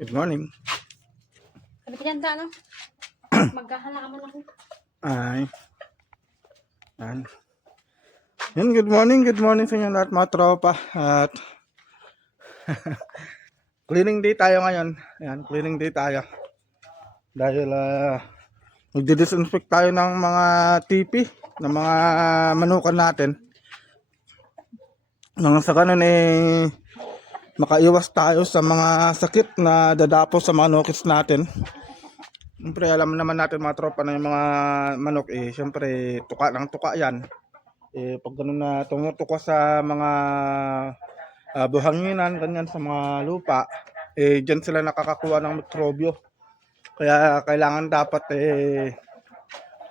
Good morning. Sabi ko dyan, ano? Maghahalaman ako. Ay. Yan. Yan, good morning sa inyo lahat mga tropa. At cleaning day tayo ngayon. Yan, cleaning day tayo. Dahil magdi-disinfect tayo ng mga tipi, ng mga manukan natin. Nang sa ganun makaiwas tayo sa mga sakit na dadapo sa mga nukis natin. Siyempre alam naman natin mga tropa na yung mga manok siyempre tuka ng tuka yan. Pag ganun na tumutuka sa mga buhanginan, ganyan sa mga lupa, dyan sila nakakakuha ng mikrobyo. Kaya kailangan dapat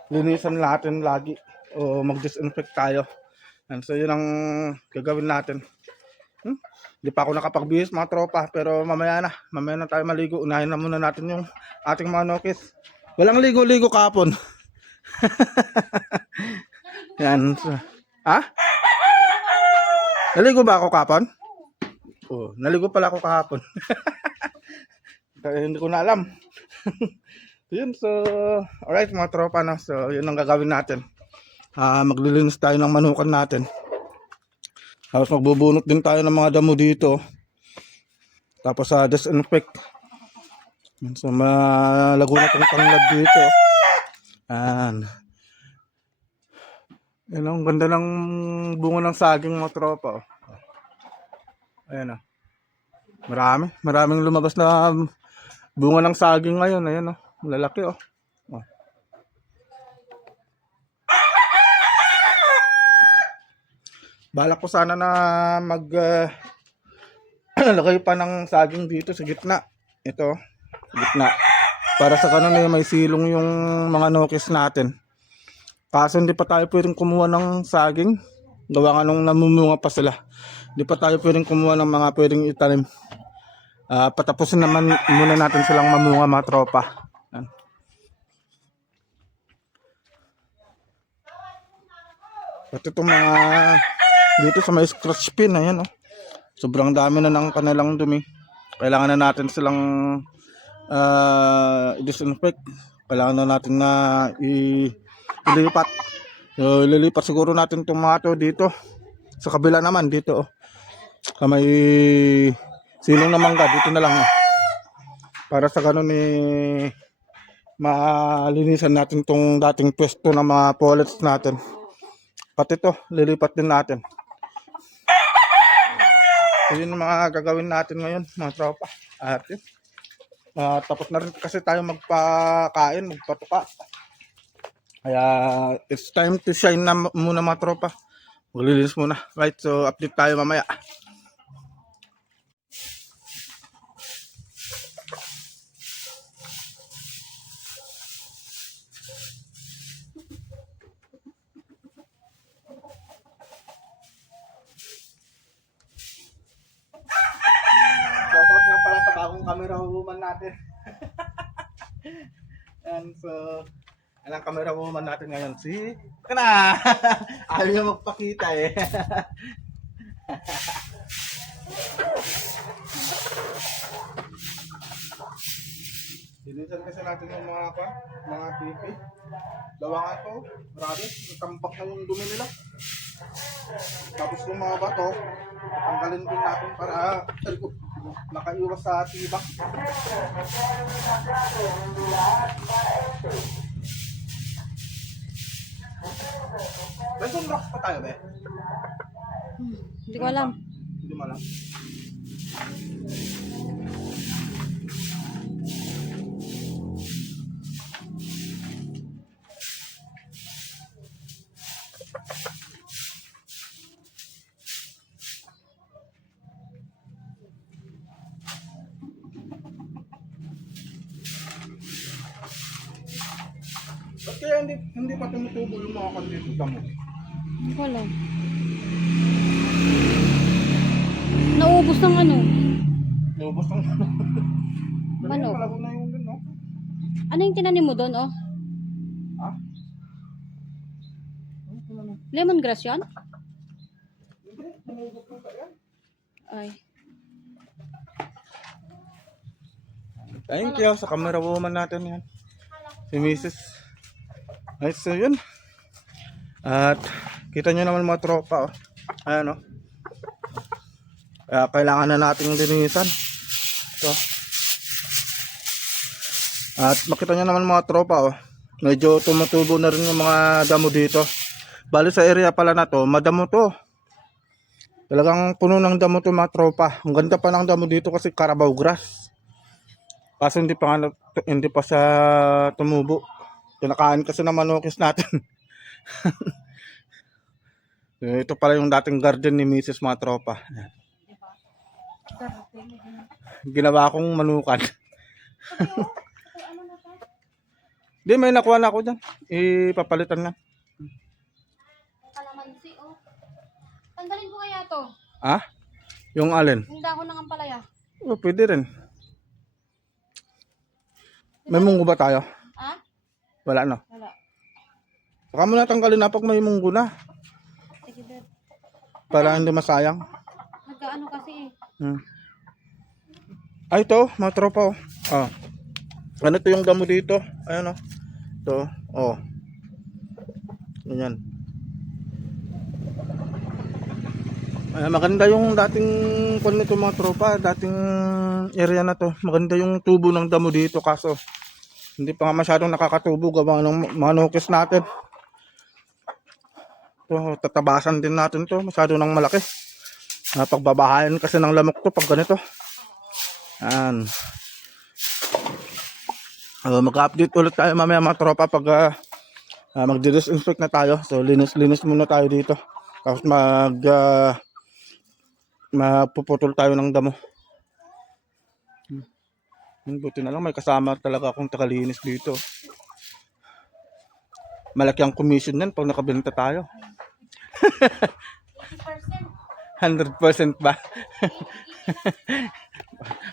linisan natin lagi o mag-disinfect tayo. And so yun ang gagawin natin. Hindi pa ako nakapagbihis mga tropa, pero mamaya na tayo maligo. Unahin na muna natin yung ating mga nokis. Walang ligo-ligo kahapon. Yan. Ha? Naligo ba ako kahapon? Oo, naligo pala ako kahapon. Hindi ko na alam. Yun, so alright mga tropa na. So yun ang gagawin natin. Maglilinis tayo ng manukan natin. Tapos magbubunot din tayo ng mga damo dito. Tapos disinfect. So malago na itong tanglad dito. Yan ang ganda ng bunga ng saging mga tropa. Ayan o. Maraming lumabas na bunga ng saging ngayon. Ayan o. Lalaki o. Balak ko sana na lagay pa ng saging dito sa gitna. Ito, gitna. Para sa kanon may silong yung mga nokis natin. Kaso hindi pa tayo pwedeng kumuha ng saging. Gawa nga nung namumunga pa sila. Hindi pa tayo pwedeng kumuha ng mga pwedeng itanim. Patapusin naman muna natin silang mamunga mga tropa. At itong mga dito sa may scratch pin, ayan oh. Sobrang dami na ng kanilang dumi. Kailangan na natin silang i-disinfect. Kailangan na natin na ilipat. So ililipat siguro natin itong mga to dito. Sa kabila naman dito oh. Sa may silong na mangga dito na lang oh. Para sa ganun malinisan natin itong dating pwesto ng mga pullets natin. Pati ito, lilipat din natin. So yun ang mga gagawin natin ngayon mga tropa. At tapos na rin kasi tayo magpakain, magpatuka. Kaya it's time to shine na muna mga tropa. Maglilinis muna. Right, so update tayo mamaya. Shoutout nga pala sa bagong camera woman natin. And so ang camera woman natin ngayon si Kana. Ayaw niya magpakita Dilisan kasi natin yung mga pipi. Lawangan to, grabe, tambak na yung dumi nila. Tapos yung mga bato, tanggalin din natin para makaiwas sa tibak. Benson rocks pa tayo, be? Hindi ko alam. Hindi mo alam. Ba't kaya hindi pa tumutubo yung mga kandito mo? Hindi ko alam. Naubos ng ano? Naubos ng Manok. Malabo na yung dun, no? Ano yung tinanim mo doon, oh? Ha? Lemongrass yan? Hindi, naubos na kaya. Ay. Thank you sa camera woman natin yan. Si Mrs. Ay, so yun. At kita nyo naman mga tropa. Oh. Ayan o. Oh. Kaya kailangan na nating linisan. So. At makita nyo naman mga tropa. Oh. Medyo tumutubo na rin yung mga damo dito. Bali sa area pala na to, madamo to. Talagang puno ng damo to mga tropa. Ang ganda pa ng damo dito kasi Carabao grass. Kasi hindi pa siya tumubo. Kinakain kasi ng manokis natin. Ito pala yung dating garden ni Mrs. mga tropa. Ginawa akong manukan. Di, may nakuha na ako dyan. Ipapalitan na. Kalamansi, oh. Tanggalin ko kaya to. Ah? Yung alin? Yung dahon ng ampalaya. Oh, pwede rin. May munggo ba tayo? Ha? Wala no. Wala. Saka mo na tanggalin na pag may munggo na. Sige, Dad. Para hindi masayang. Nagkaano kasi eh. Ay, ito, mga tropa. Oh. Ano to yung damo dito? Ayan o. Ito. Oh. Ganyan. Ay, maganda yung dating kung nito mga tropa. Dating area na to. Maganda yung tubo ng damo dito. Kaso, hindi pa nga masyadong nakakatubo. Gawa ng manokis natin. Ito, tatabasan din natin to. Masyado nang malaki. Pagbabahayan kasi ng lamok to pag ganito. Ayan. Mag-update ulit tayo mamaya mga tropa pag magdi-disinfect na tayo. So linis-linis muna tayo dito. Tapos magpuputol tayo ng damo. Buti na lang may kasama talaga akong takalinis dito. Malaki ang commission yan pag nakabenta tayo. 100% ba?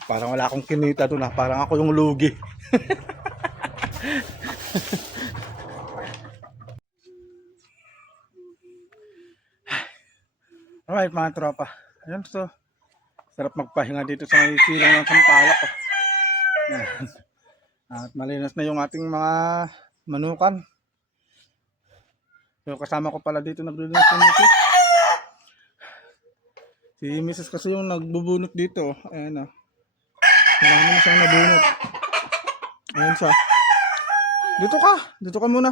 Parang wala akong kinita doon. Parang ako yung lugi. Alright mga tropa. Ayan, so sarap magpahinga dito sa may silang ng Sampalok. At malinis na yung ating mga manukan. So kasama ko pala dito naglilinis ng music. Si Mrs. kasi yung nagbubunot dito. Ayan o. Marami na siyang nabunot. Ayan siya. Dito ka muna.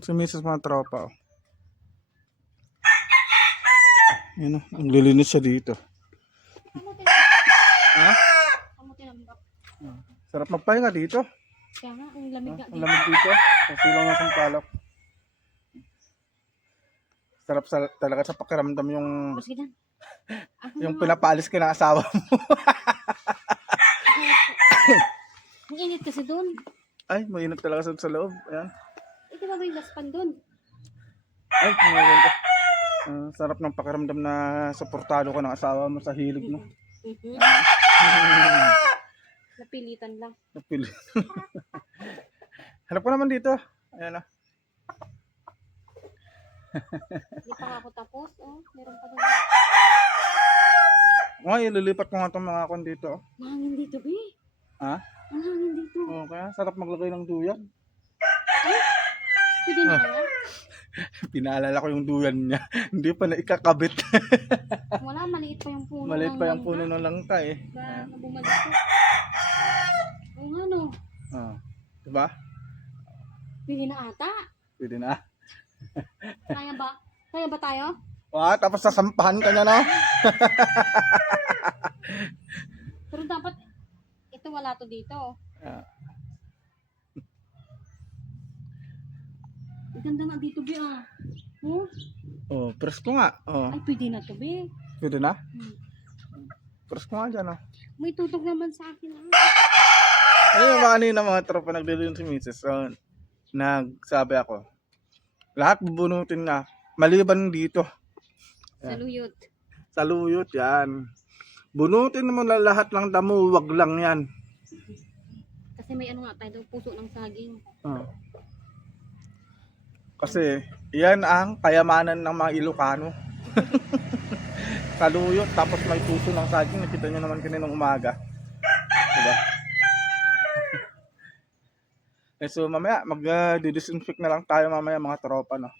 Si Mrs. mga tropa. Ayan o. Naglilinis siya dito. Ha? Sarap magpahinga dito. Kaya nga, ang lamig nga Ang lamig dito. Sa silang ng Sampalok. Sarap talaga sa pakiramdam yung yung pinapaalis ka ng asawa mo. Ang init kasi doon. Ay, mainit talaga sa loob. Ayan. Ito ba yung laspan doon? Ay, maganda. Sarap ng pakiramdam na suportado ka ng asawa mo sa hilig mo. Napilitan lang. Napili. Hanap ko naman dito. Ayan o. Hindi pa nga ako tapos. Oh, meron pa doon. Ngayon, ililipat ko nga itong mga akon dito. Mahangin dito, be. Ha? Ang hangin dito. Oo, kaya sarap maglagay ng duyan. Pwede na kaya? Pinaalala ko yung duyan niya. Hindi pa na ikakabit. Wala, maliit pa yung puno. Maliit pa yung puno ng langka eh. Ba, bumalik ko. Oo nga no. Diba? Pwede na ata. Pwede na. Kaya ba? Kaya ba tayo? Tapos sasampahan ka niya, no? Pero dapat, ito wala to dito. Ganda nga dito, be, ah. Presko nga. Ay, pwede na to, be. Pwede na? Presko nga dyan, May tutok naman sa akin, ah. Ayun, kanina mga tropa naglilinis si Mrs. So, nagsabi ako, lahat bubunutin na. Maliban dito. Saluyot. Saluyot, yan. Bunutin naman lahat ng damo, wag lang yan. Kasi may ano nga tayo, puso ng saging. Kasi, yan ang kayamanan ng mga Ilocano. Saluyot, tapos may puso ng saging. Nakita nyo naman kaninang umaga. Diba? So mamaya mag-disinfect na lang tayo mamaya mga tropa, no.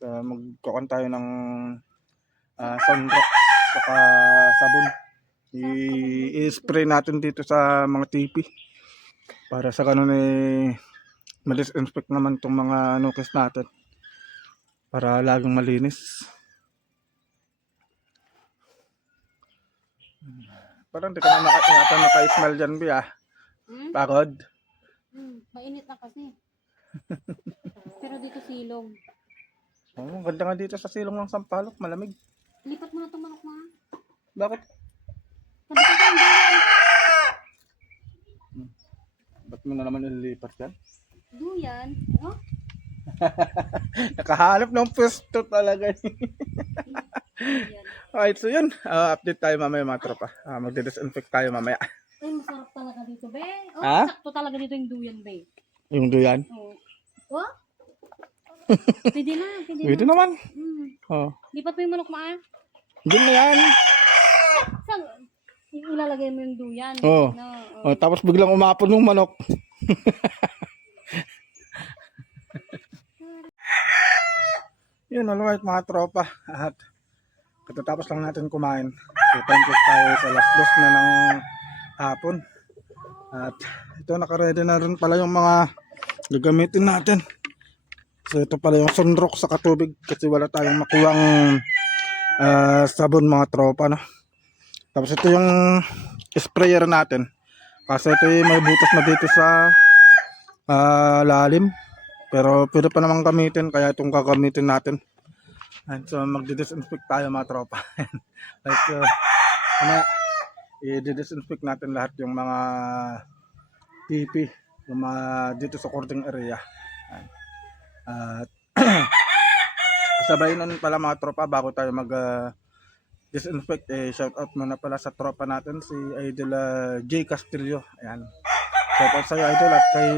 So magkukuha tayo ng sunrock saka sabon. I-spray natin dito sa mga tipi para sa ganun ma-disinfect naman itong mga nukes natin para laging malinis. Parang di ka na naka-smell dyan, Bi, ah. Hmm? Pagod. Mainit na kasi. Pero dito silong. Oh, ganda nga dito sa silong ng Sampaloc, malamig. Lipat mo na itong manok mo, ha? Bakit? Sabi ko kayo, Ba't mo na naman ililipat yan? duyan. No? Nakahanap ng pwesto talaga. Duyan. Alright, so yun. Update tayo mamaya mga tropa. Magdi-disinfect tayo mamaya. Ay, masarap talaga dito, be. Oh, Ha? sakto talaga dito yung duyan, be. Yung duyan? Oh. Oh? Pwede na, pwede Pwede na. naman. Oh. Lipat mo yung manok mo, ah. Diyan na yan. Saan? Ilalagay mo yung duyan. Oo. No, Oh, tapos biglang umapon yung manok. Yun, alright mga tropa. At katatapos lang natin kumain. So, thank you tayo sa last dos na ng hapon. At ito, nakaredy na rin pala yung mga gagamitin natin. So ito pala yung sunrock sa katubig kasi wala tayong makuwang sabon mga tropa, no? Tapos ito yung sprayer natin. Kasi ito yung may butas na dito sa lalim. Pero pwede pa namang gamitin kaya itong gagamitin natin. And so magdi-disinfect tayo mga tropa. Like i-disinfect natin lahat yung mga TP, yung mga dito sa courting area. At sabay nun pala mga tropa bago tayo mag disinfect, shout out muna pala sa tropa natin si Idol J Castillo. Ayan. Shout out sa iyo, Idol, at kay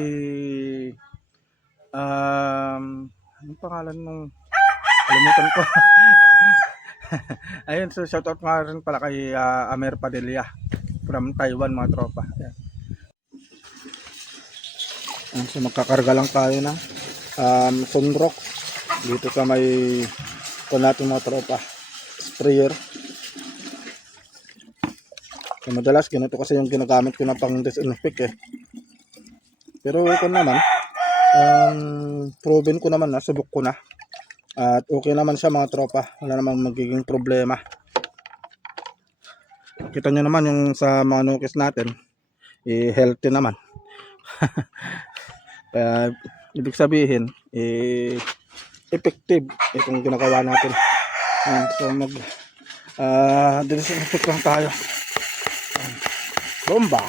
anong pangalan nung kalimutan ko. Ayun, so shout out nga rin pala kay Amer Padilla from Taiwan mga tropa. Ayan. Ayan, so magkakarga lang tayo ng sunrock dito sa may kung natin mga tropa sprayer. So, madalas ganito kasi yung ginagamit ko na pang disinfect pero kung naman proven ko naman na, subok ko na at okay naman siya mga tropa, wala namang magiging problema. Kita nyo naman yung sa mga nukes natin healthy naman. Kaya ibig sabihin effective itong ginagawa natin. So mag disinfect lang tayo. Bomba.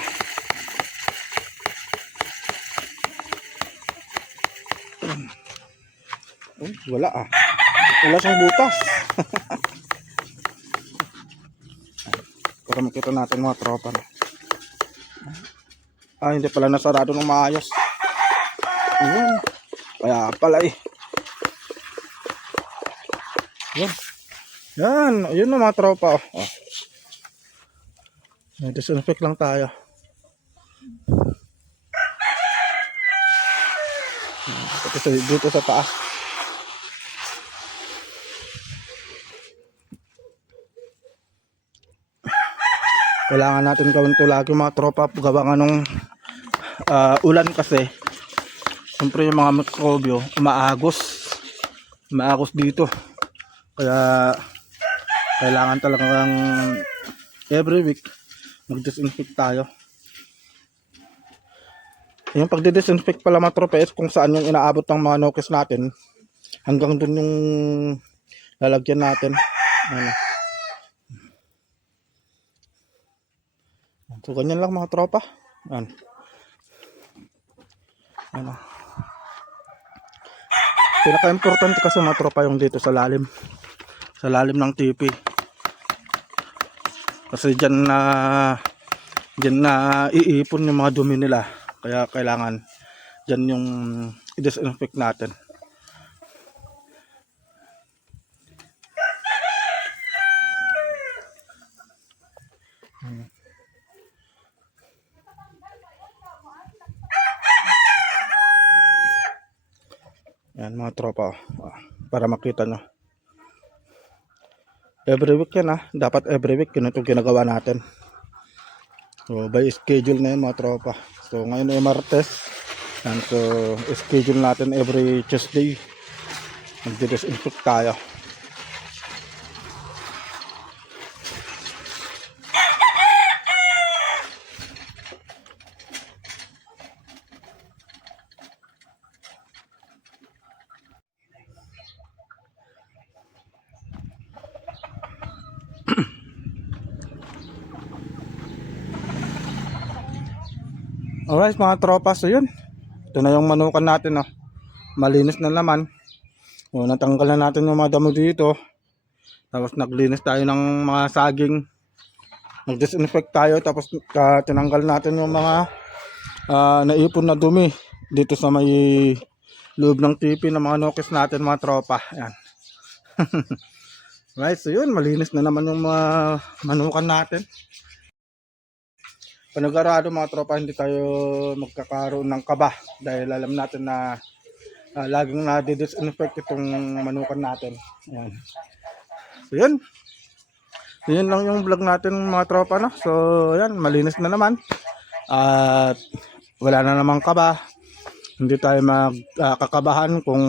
Oh, wala wala siyang butas. Para makita natin mga tropa. Hindi pala nasarado ng maayos. Ayun. Kaya pala Yan. Yan. Ayun na mga tropa. Disinfect lang tayo. Dito sa taas. Kailangan natin gawin ito lagi mga tropa. Gawa nga nung ulan kasi. Siyempre yung mga mikrobyo umaagos dito. Kaya kailangan talagang every week mag-disinfect tayo. Yung pagdi-disinfect pala mga tropa kung saan yung inaabot ng mga nukes natin hanggang dun yung lalagyan natin. So ganyan lang mga tropa. Pinaka-importante kasi mga tropa yung dito sa lalim ng TP. Kasi dyan na iipon yung mga dumi nila. Kaya kailangan dyan yung i-disinfect natin. Ayan mga tropa. Para makita nyo. Every week yan Dapat every week yun itong ginagawa natin. So by schedule na yun mga tropa. So ngayon ay Martes. Yan, so schedule natin every Tuesday. Magdi-disinfect tayo. Alright mga tropa, so yun. Ito na yung manukan natin Malinis na naman. O, natanggal na natin yung mga damo dito. Tapos naglinis tayo ng mga saging. Nag-disinfect tayo. Tapos tinanggal natin yung mga naipon na dumi dito sa may loob ng tipi ng mga nokis natin mga tropa. Ayan. Right, so yun. Malinis na naman yung mga manukan natin. Panigurado mga tropa, hindi tayo magkakaroon ng kaba dahil alam natin na laging na-disinfect itong manukan natin. Ayan. So yun. Yun lang yung vlog natin mga tropa So ayan, malinis na naman. At wala na namang kaba. Hindi tayo magkakabahan kung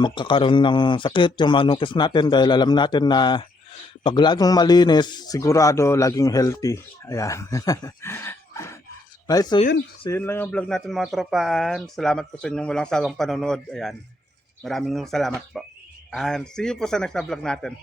magkakaroon ng sakit yung manukis natin dahil alam natin na pag laging malinis, sigurado laging healthy. Ayan. Right, so yun. So yun lang yung vlog natin mga tropaan. Salamat po sa inyong walang sawang panonood. Ayan. Maraming salamat po. And see you po sa next na vlog natin.